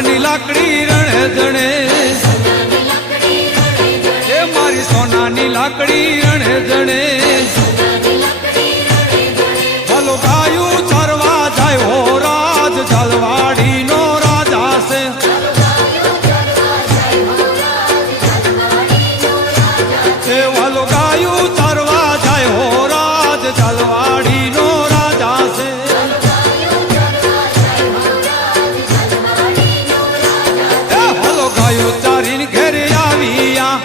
સોનાની લાકડી રણે જણે એ મારી સોનાની લાકડી રણે જણે ભલો ગાયું ચરવા જાય હો રાજ જલવાડી નો રાજા છે એ ભલો ગાયું ચરવા જાય હો રાજ જલવાડી નો રાજા છે એ ભલો ગાયું ચારીને ઘેરે આવ્યા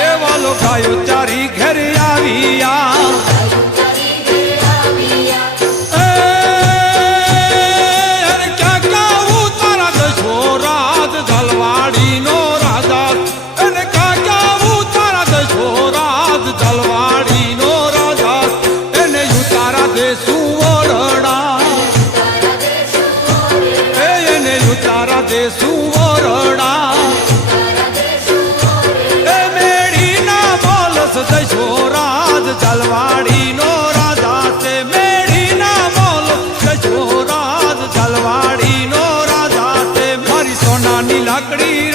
એ ભલો ગાયું ચારી ઘેરે આવ્યા જલવાડી નો રાજા છે મેળી ના બોલ જજો રાજ જલવાડી નો રાજા છે મારી સોનાની લાકડી